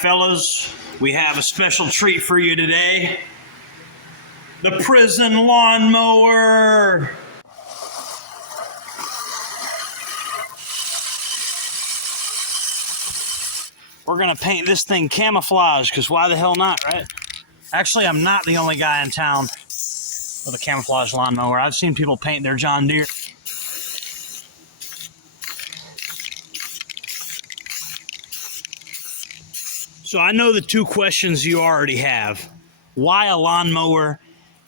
fellas, we have a special treat for you today. The prison lawnmower. We're gonna paint this thing camouflage, because why the hell not, right? Actually, I'm not the only guy in town with a camouflage lawnmower. I've seen people paint their John Deere. So I know the two questions you already have. Why a lawnmower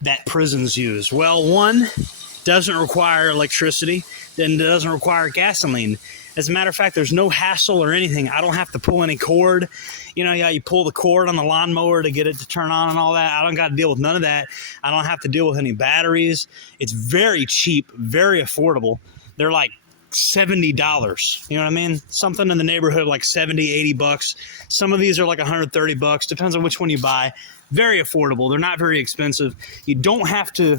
that prisons use? Well, one, doesn't require electricity, then doesn't require gasoline. As a matter of fact, there's no hassle or anything. I don't have to pull any cord. You know, you pull the cord on the lawnmower to get it to turn on and all that. I don't got to deal with none of that. I don't have to deal with any batteries. It's very cheap, very affordable. They're like $70. You know what I mean? Something in the neighborhood of like 70, 80 bucks. Some of these are like 130 bucks. Depends on which one you buy. Very affordable. They're not very expensive. You don't have to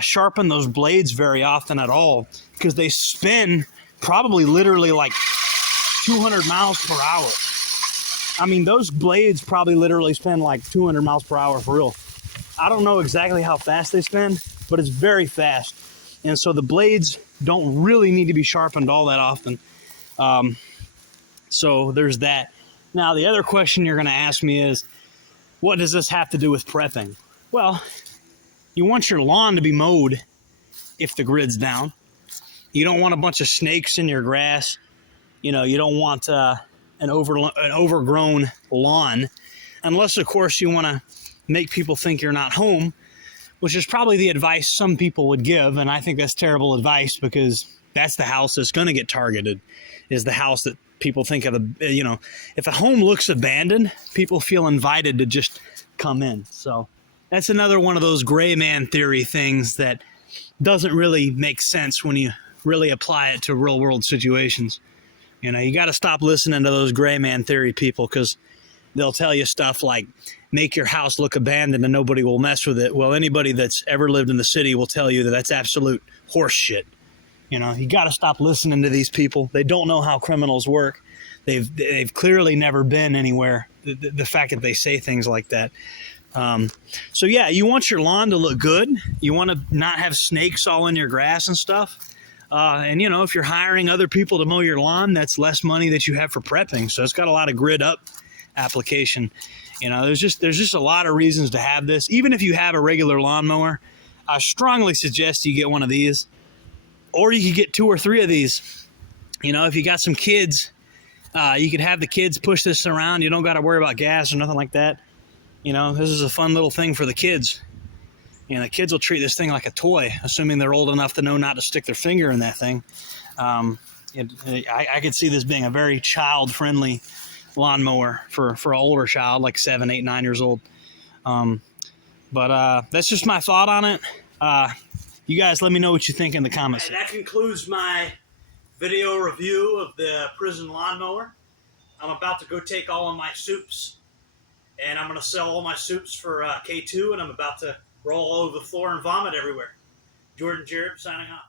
sharpen those blades very often at all, because they spin probably literally like 200 miles per hour. I mean, those blades probably literally spin like 200 miles per hour for real. I don't know exactly how fast they spin, but it's very fast. And so the blades don't really need to be sharpened all that often. So there's that. Now, the other question you're going to ask me is, what does this have to do with prepping? Well, you want your lawn to be mowed if the grid's down. You don't want a bunch of snakes in your grass. You know, you don't want an overgrown lawn, unless, of course, you want to make people think you're not home, which is probably the advice some people would give. And I think that's terrible advice, because that's the house that's going to get targeted, is the house that people think of. You know, if a home looks abandoned, people feel invited to just come in. So that's another one of those gray man theory things that doesn't really make sense when you really apply it to real world situations. You know, you got to stop listening to those gray man theory people, because they'll tell you stuff like, make your house look abandoned and nobody will mess with it. Well, anybody that's ever lived in the city will tell you that that's absolute horse shit. You know, you got to stop listening to these people. They don't know how criminals work. They've clearly never been anywhere. The fact that they say things like that. So yeah, you want your lawn to look good. You want to not have snakes all in your grass and stuff. And you know, if you're hiring other people to mow your lawn, that's less money that you have for prepping. So it's got a lot of grid up application. You know, there's just a lot of reasons to have this. Even if you have a regular lawnmower, I strongly suggest you get one of these, or you could get 2 or 3 of these. You know, if you got some kids, you could have the kids push this around. You don't got to worry about gas or nothing like that. You know, this is a fun little thing for the kids. You know, the kids will treat this thing like a toy, assuming they're old enough to know not to stick their finger in that thing. I could see this being a very child-friendly lawnmower for an older child, like 7, 8, 9 years old. But that's just my thought on it. You guys let me know what you think in the comments. That concludes my video review of the prison lawnmower. I'm about to go take all of my soups, and I'm going to sell all my soups for K2, and I'm about to roll all over the floor and vomit everywhere. Jordan Jared signing off.